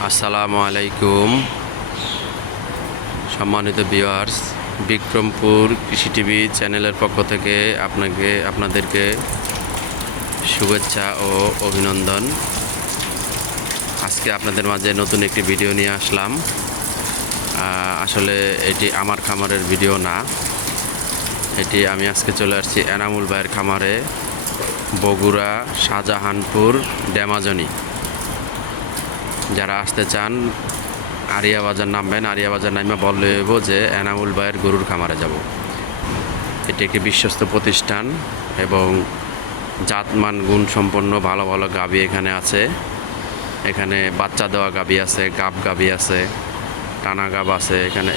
আসসালামু আলাইকুম সম্মানিত ভিউয়ার্স, বিক্রমপুর কৃষি টিভি চ্যানেলের পক্ষ থেকে আপনাদেরকে শুভেচ্ছা ও অভিনন্দন। আজকে আপনাদের মাঝে নতুন একটি ভিডিও নিয়ে আসলাম। আসলে এটি আমার খামারের ভিডিও না, এটি আমি আজকে চলে আসছি এনামুল ভাইয়ের খামারে, বগুড়া শাহজাহানপুর ড্যামাজনি। যারা আসতে চান আরিয়া বাজার নামবেন, আরিয়া বাজার নামে বললে যে এনামুল ভাইয়ের গরুর খামারে যাব। এটি একটি বিশ্বস্ত প্রতিষ্ঠান এবং জাতমান গুণ সম্পন্ন ভালো ভালো গাভী এখানে আছে। এখানে বাচ্চা দেওয়া গাভী আছে, গাব গাভী আছে, টানা গাব আছে। এখানে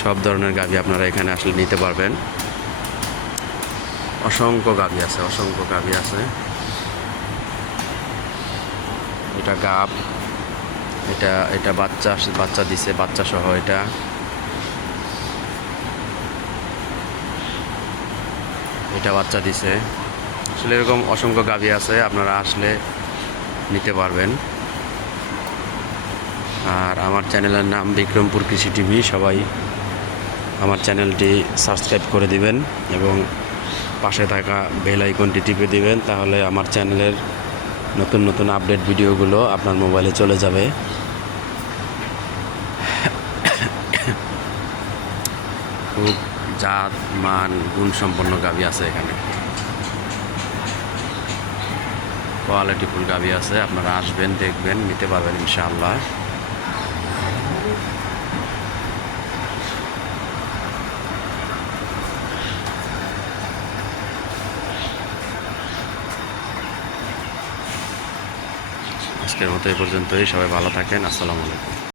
সব ধরনের গাভী আপনারা এখানে আসলে নিতে পারবেন। অসংখ্য গাভী আছে, অসংখ্য গাভী আছে। এটা গাব, এটা বাচ্চা দিছে, বাচ্চা সহ এটা বাচ্চা দিছে। আসলে এরকম অসংখ্য গাভী আছে, আপনারা আসলে নিতে পারবেন। আর আমার চ্যানেলের নাম বিক্রমপুর কৃষি টিভি। সবাই আমার চ্যানেলটি সাবস্ক্রাইব করে দিবেন এবং পাশে থাকা বেল আইকনটি টিপে দিবেন, তাহলে আমার চ্যানেলের নতুন নতুন আপডেট ভিডিওগুলো আপনার মোবাইলে চলে যাবে। খুব জাত মান গুণ সম্পন্ন গাভী আছে এখানে, কোয়ালিটিফুল গাভী আছে। আপনারা আসবেন, দেখবেন, নিতে পারবেন ইনশাআল্লাহ। আজকের মতো এই পর্যন্তই। সবাই ভালো থাকেন। আসসালামু আলাইকুম।